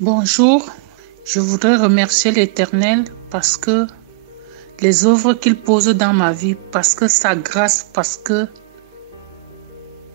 Bonjour, je voudrais remercier l'Éternel parce que les œuvres qu'il pose dans ma vie, parce que sa grâce, parce que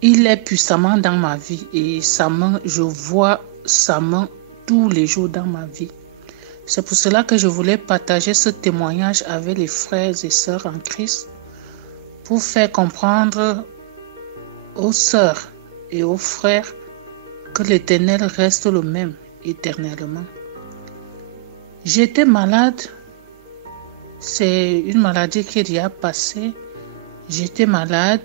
il est puissamment dans ma vie et sa main, je vois sa main tous les jours dans ma vie. C'est pour cela que je voulais partager ce témoignage avec les frères et sœurs en Christ pour faire comprendre aux sœurs et aux frères que l'Éternel reste le même éternellement. J'étais malade, c'est une maladie qui est déjà passée. J'étais malade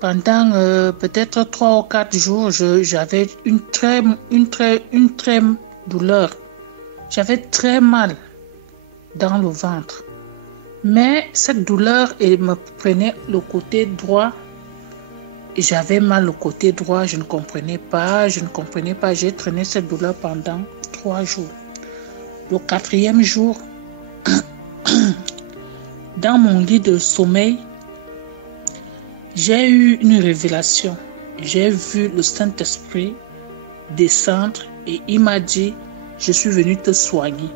pendant peut-être 3 ou 4 jours. J'avais une très douleur. J'avais très mal dans le ventre. Mais cette douleur, elle me prenait le côté droit. J'avais mal le côté droit, je ne comprenais pas. J'ai traîné cette douleur pendant 3 jours. Le 4e jour, dans mon lit de sommeil, j'ai eu une révélation. J'ai vu le Saint-Esprit descendre et il m'a dit, je suis venu te soigner.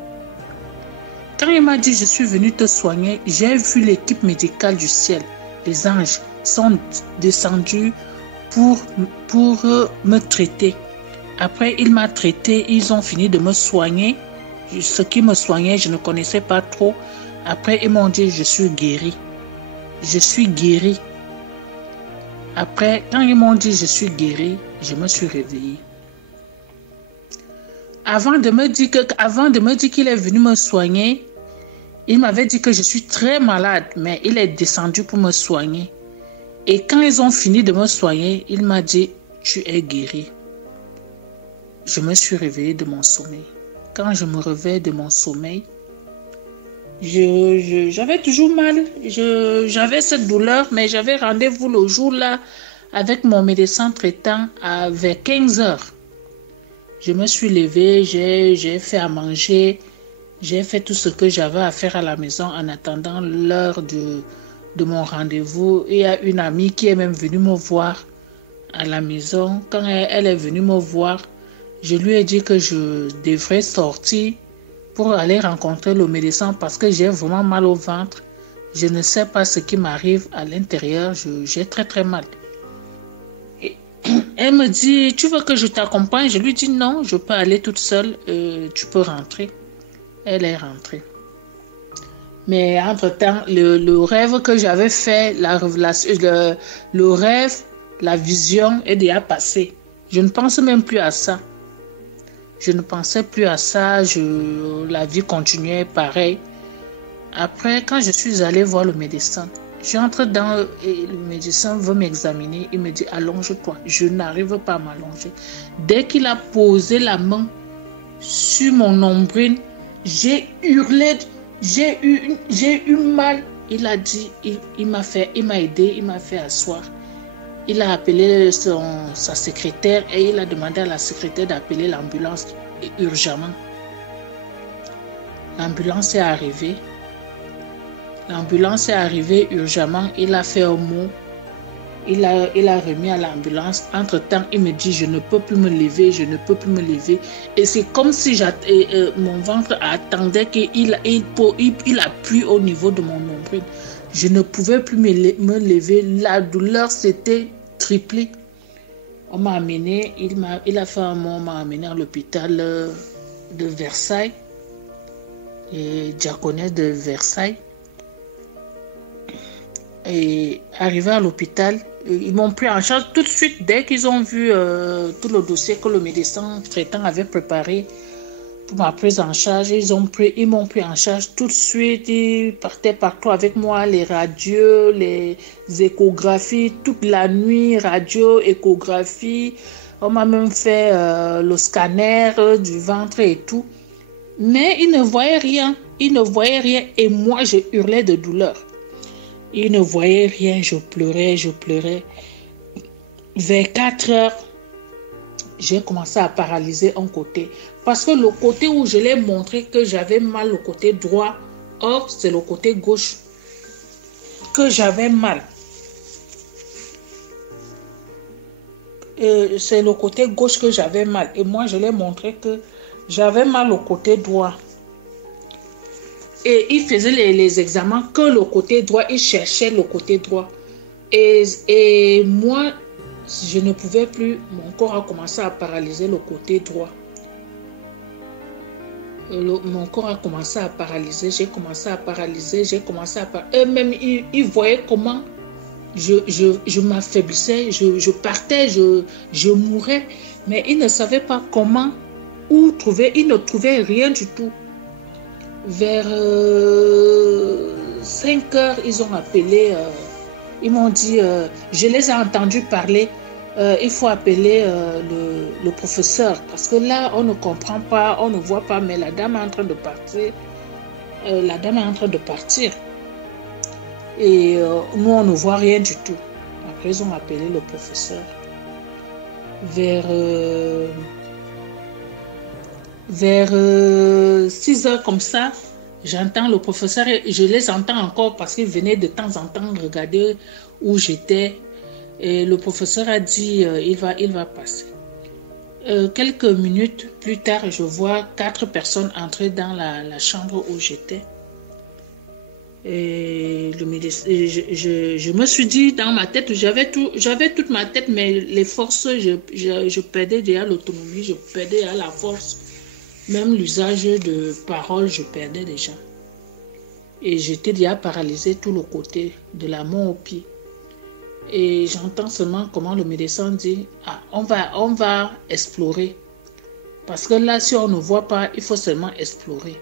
Quand il m'a dit, je suis venu te soigner, j'ai vu l'équipe médicale du ciel. Les anges sont descendus pour me traiter. Après, il m'a traité, ils ont fini de me soigner. Ce qui me soignait, je ne connaissais pas trop. Après, ils m'ont dit, je suis guéri. Je suis guéri. Après, quand ils m'ont dit, je suis guéri, je me suis réveillée. Avant de me dire qu'il est venu me soigner, il m'avait dit que je suis très malade, mais il est descendu pour me soigner. Et quand ils ont fini de me soigner, il m'a dit, tu es guéri. Je me suis réveillée de mon sommeil. Quand je me réveille de mon sommeil, j'avais toujours mal. J'avais cette douleur, mais j'avais rendez-vous le jour-là avec mon médecin traitant vers 15 heures. Je me suis levée, j'ai fait à manger, j'ai fait tout ce que j'avais à faire à la maison en attendant l'heure de mon rendez-vous. Il y a une amie qui est même venue me voir à la maison. Quand elle est venue me voir, je lui ai dit que je devrais sortir pour aller rencontrer le médecin parce que j'ai vraiment mal au ventre. Je ne sais pas ce qui m'arrive à l'intérieur. J'ai très mal. Et elle me dit, tu veux que je t'accompagne? Je lui dis non, je peux aller toute seule. Tu peux rentrer. Elle est rentrée. Mais entre-temps, le rêve que j'avais fait, la vision est déjà passé. Je ne pense même plus à ça. Je ne pensais plus à ça, la vie continuait pareil. Après, quand je suis allée voir le médecin, j'entre et le médecin veut m'examiner. Il me dit, allonge-toi. Je n'arrive pas à m'allonger. Dès qu'il a posé la main sur mon nombril, j'ai hurlé, j'ai eu mal. Il a dit, il m'a aidé, il m'a fait asseoir. Il a appelé sa secrétaire et il a demandé à la secrétaire d'appeler l'ambulance urgemment. L'ambulance est arrivée. L'ambulance est arrivée urgemment. Il a fait un mot. Il a remis à l'ambulance. Entre-temps, il me dit, je ne peux plus me lever, je ne peux plus me lever. Et c'est comme si mon ventre attendait qu'il appuie au niveau de mon nombril. Je ne pouvais plus me lever. La douleur s'était triplée. On m'a amené, il a fait un mot, on m'a amené à l'hôpital de Versailles, et diaconesse de Versailles. Et arrivé à l'hôpital, ils m'ont pris en charge tout de suite dès qu'ils ont vu tout le dossier que le médecin traitant avait préparé pour ma prise en charge. Ils m'ont pris en charge tout de suite. Ils partaient partout avec moi, les radios, les échographies, toute la nuit, radio, échographie. On m'a même fait le scanner du ventre et tout. Mais ils ne voyaient rien. Ils ne voyaient rien et moi, je hurlais de douleur. Ils ne voyaient rien, je pleurais. Vers 4 heures, j'ai commencé à paralyser un côté. Parce que le côté où je l'ai montré que j'avais mal, le côté droit, or c'est le côté gauche que j'avais mal. C'est le côté gauche que j'avais mal. Et moi, je l'ai montré que J'avais mal au côté droit. Et il faisait les examens que le côté droit, il cherchait le côté droit. Et moi, je ne pouvais plus, mon corps a commencé à paralyser le côté droit. Mon corps a commencé à paralyser, j'ai commencé à paralyser, eux-mêmes, ils voyaient comment je m'affaiblissais, je partais, je mourais. Mais ils ne savaient pas comment, où trouver, ils ne trouvaient rien du tout. Vers 5 heures, ils ont appelé, ils m'ont dit, je les ai entendus parler, il faut appeler le professeur, parce que là, on ne comprend pas, on ne voit pas, mais la dame est en train de partir. Et nous, on ne voit rien du tout. Après, ils ont appelé le professeur. Vers 6 heures comme ça, j'entends le professeur et je les entends encore parce qu'ils venaient de temps en temps regarder où j'étais. Et le professeur a dit il va passer. Quelques minutes plus tard, je vois 4 personnes entrer dans la chambre où j'étais. Et je me suis dit dans ma tête, j'avais toute ma tête, mais les forces, je perdais déjà l'autonomie, je perdais déjà la force. Même l'usage de parole, je perdais déjà. Et j'étais déjà paralysée tout le côté, de la main au pied. Et j'entends seulement comment le médecin dit, on va explorer. Parce que là, si on ne voit pas, il faut seulement explorer.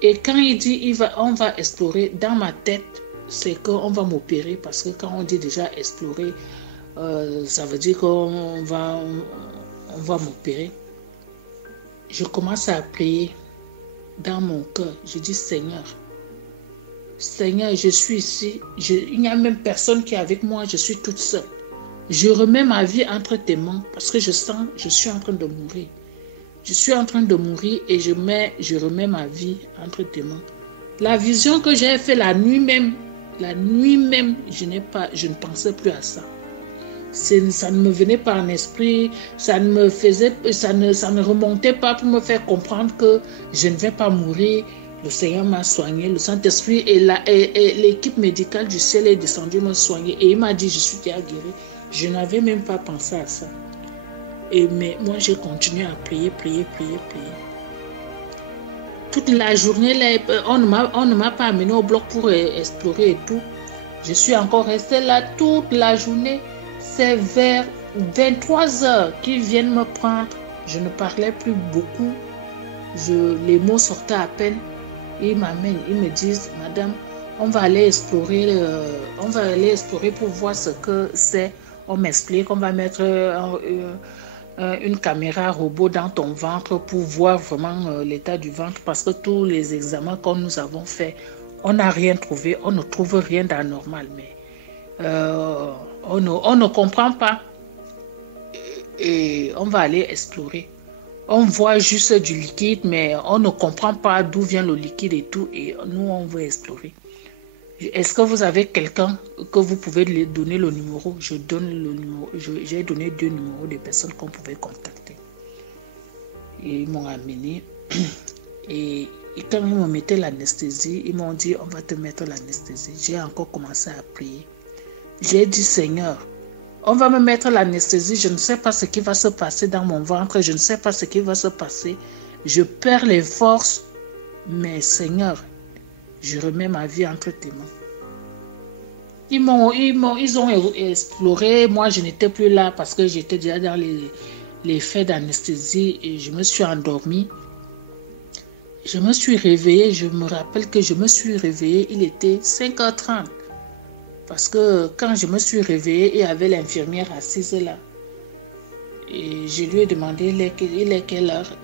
Et quand il dit, on va explorer, dans ma tête, c'est qu'on va m'opérer. Parce que quand on dit déjà explorer, ça veut dire qu'on va m'opérer. Je commence à prier dans mon cœur. Je dis, Seigneur, je suis ici. Il n'y a même personne qui est avec moi. Je suis toute seule. Je remets ma vie entre tes mains parce que je sens que je suis en train de mourir. Je suis en train de mourir et je remets ma vie entre tes mains. La vision que j'ai faite la nuit même, je ne pensais plus à ça. Ça ne me venait pas en esprit, ça ne remontait pas pour me faire comprendre que je ne vais pas mourir. Le Seigneur m'a soigné, le Saint-Esprit et l'équipe médicale du ciel est descendue me soigner. Et il m'a dit, je suis déjà guéri. Je n'avais même pas pensé à ça. Mais moi, j'ai continué à prier. Toute la journée, là, on ne m'a pas amené au bloc pour explorer et tout. Je suis encore restée là toute la journée. C'est vers 23 heures qu'ils viennent me prendre. Je ne parlais plus beaucoup. Les mots sortaient à peine. Ils m'amènent, ils me disent, Madame, on va aller explorer pour voir ce que c'est. On m'explique qu'on va mettre une caméra robot dans ton ventre pour voir vraiment l'état du ventre parce que tous les examens que nous avons faits, on n'a rien trouvé, on ne trouve rien d'anormal, mais on ne comprend pas et on va aller explorer. On voit juste du liquide, mais on ne comprend pas d'où vient le liquide et tout, et nous, on veut explorer. Est-ce que vous avez quelqu'un que vous pouvez lui donner le numéro? Je donne le numéro. J'ai donné 2 numéros de personnes qu'on pouvait contacter. Et ils m'ont amené. Et quand ils m'ont mis l'anesthésie, ils m'ont dit, on va te mettre l'anesthésie. J'ai encore commencé à prier. J'ai dit, Seigneur, on va me mettre l'anesthésie. Je ne sais pas ce qui va se passer dans mon ventre. Je ne sais pas ce qui va se passer. Je perds les forces. Mais Seigneur, je remets ma vie entre tes mains. Ils ont exploré. Moi, je n'étais plus là parce que j'étais déjà dans les faits d'anesthésie et je me suis endormie. Je me suis réveillée. Je me rappelle que je me suis réveillée. Il était 5h30. Parce que quand je me suis réveillée, il y avait l'infirmière assise là. Et je lui ai demandé il est quelle heure.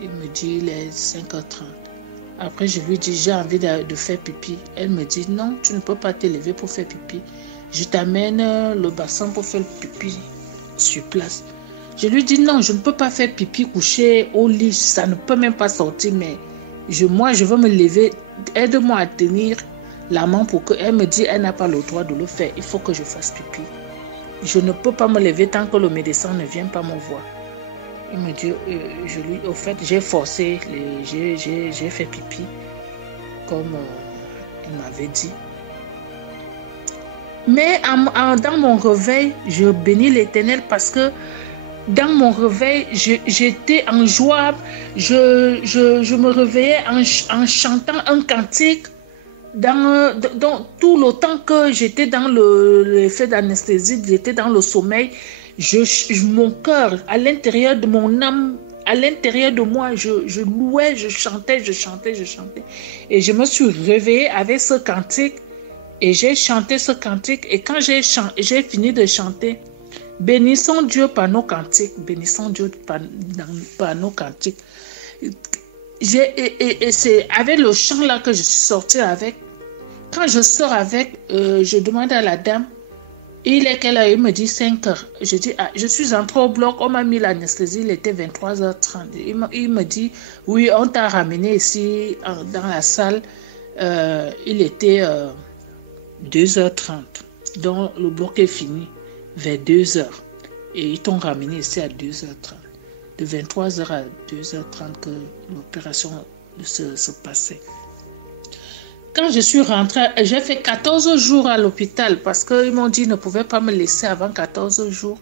Il me dit il est 5h30. Après, je lui dis, j'ai envie de faire pipi. Elle me dit, non, tu ne peux pas te lever pour faire pipi. Je t'amène le bassin pour faire le pipi sur place. Je lui dis, non, je ne peux pas faire pipi couché au lit. Ça ne peut même pas sortir. Mais moi, je veux me lever. Aide-moi à tenir la main pour que... Elle me dit, elle n'a pas le droit de le faire. Il faut que je fasse pipi. Je ne peux pas me lever tant que le médecin ne vient pas me voir. Il me dit, au fait, j'ai forcé, j'ai fait pipi, comme il m'avait dit. Mais dans mon réveil, je bénis l'Éternel parce que dans mon réveil, j'étais en joie. Je me réveillais en chantant un cantique. Dans tout le temps que j'étais dans l'effet d'anesthésie, j'étais dans le sommeil, mon cœur, à l'intérieur de mon âme, à l'intérieur de moi, je louais, je chantais. Et je me suis réveillée avec ce cantique et j'ai chanté ce cantique. Et quand j'ai fini de chanter, bénissons Dieu par nos cantiques, bénissons Dieu par nos cantiques. Et c'est avec le chant là que je suis sortie avec. Quand je sors avec, je demande à la dame, il est quelle heure? Il me dit 5 heures. Je dis, ah, je suis entrée au bloc, on m'a mis l'anesthésie, il était 23h30. Il me dit, oui, on t'a ramené ici dans la salle, il était 2h30. Donc le bloc est fini vers 2h. Et ils t'ont ramené ici à 2h30. De 23h à 2h30 que l'opération se passait. Quand je suis rentrée, j'ai fait 14 jours à l'hôpital parce qu'ils m'ont dit qu'ils ne pouvaient pas me laisser avant 14 jours.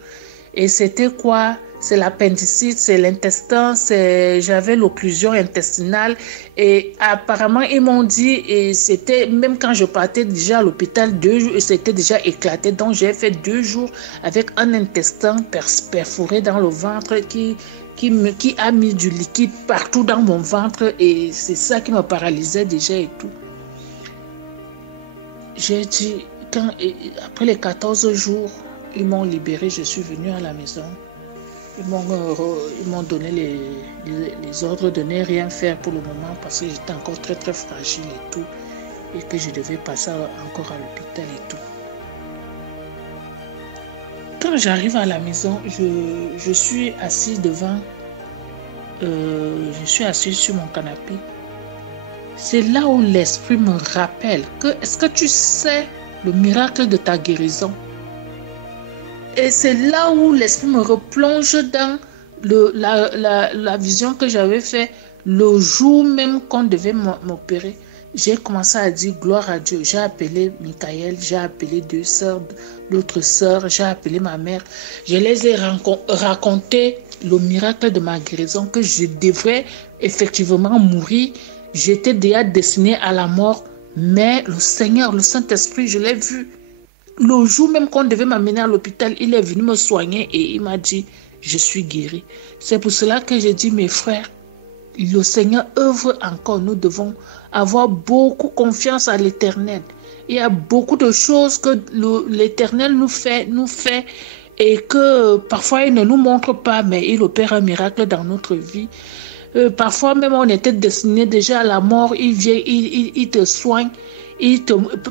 Et c'était quoi? C'est l'appendicite, c'est l'intestin, j'avais l'occlusion intestinale. Et apparemment, ils m'ont dit, et c'était, même quand je partais déjà à l'hôpital, 2 jours, c'était déjà éclaté. Donc, j'ai fait 2 jours avec un intestin perforé dans le ventre qui a mis du liquide partout dans mon ventre. Et c'est ça qui me paralysait déjà et tout. J'ai dit, après les 14 jours, ils m'ont libéré, je suis venue à la maison. Ils m'ont donné les ordres de ne rien faire pour le moment parce que j'étais encore très très fragile et tout. Et que je devais passer encore à l'hôpital et tout. Quand j'arrive à la maison, je suis assis devant, je suis assis sur mon canapé. C'est là où l'esprit me rappelle que, est-ce que tu sais le miracle de ta guérison? Et c'est là où l'esprit me replonge dans la vision que j'avais faite le jour même qu'on devait m'opérer. J'ai commencé à dire gloire à Dieu. J'ai appelé Michael, j'ai appelé 2 sœurs, d'autres sœurs, j'ai appelé ma mère. Je les ai raconté le miracle de ma guérison, que je devrais effectivement mourir. J'étais déjà destinée à la mort, mais le Seigneur, le Saint-Esprit, je l'ai vu. Le jour même qu'on devait m'amener à l'hôpital, il est venu me soigner et il m'a dit, je suis guérie. C'est pour cela que j'ai dit, mes frères, le Seigneur œuvre encore. Nous devons avoir beaucoup confiance à l'Éternel. Il y a beaucoup de choses que l'Éternel nous fait et que parfois il ne nous montre pas, mais il opère un miracle dans notre vie. Parfois même on était destiné déjà à la mort, il vient, il te soigne,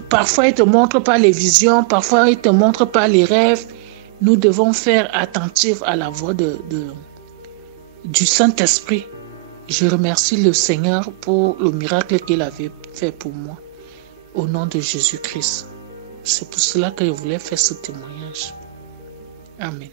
parfois il te montre pas les visions, parfois il te montre pas les rêves. Nous devons faire attentif à la voix du Saint-Esprit. Je remercie le Seigneur pour le miracle qu'il avait fait pour moi, au nom de Jésus-Christ. C'est pour cela que je voulais faire ce témoignage. Amen.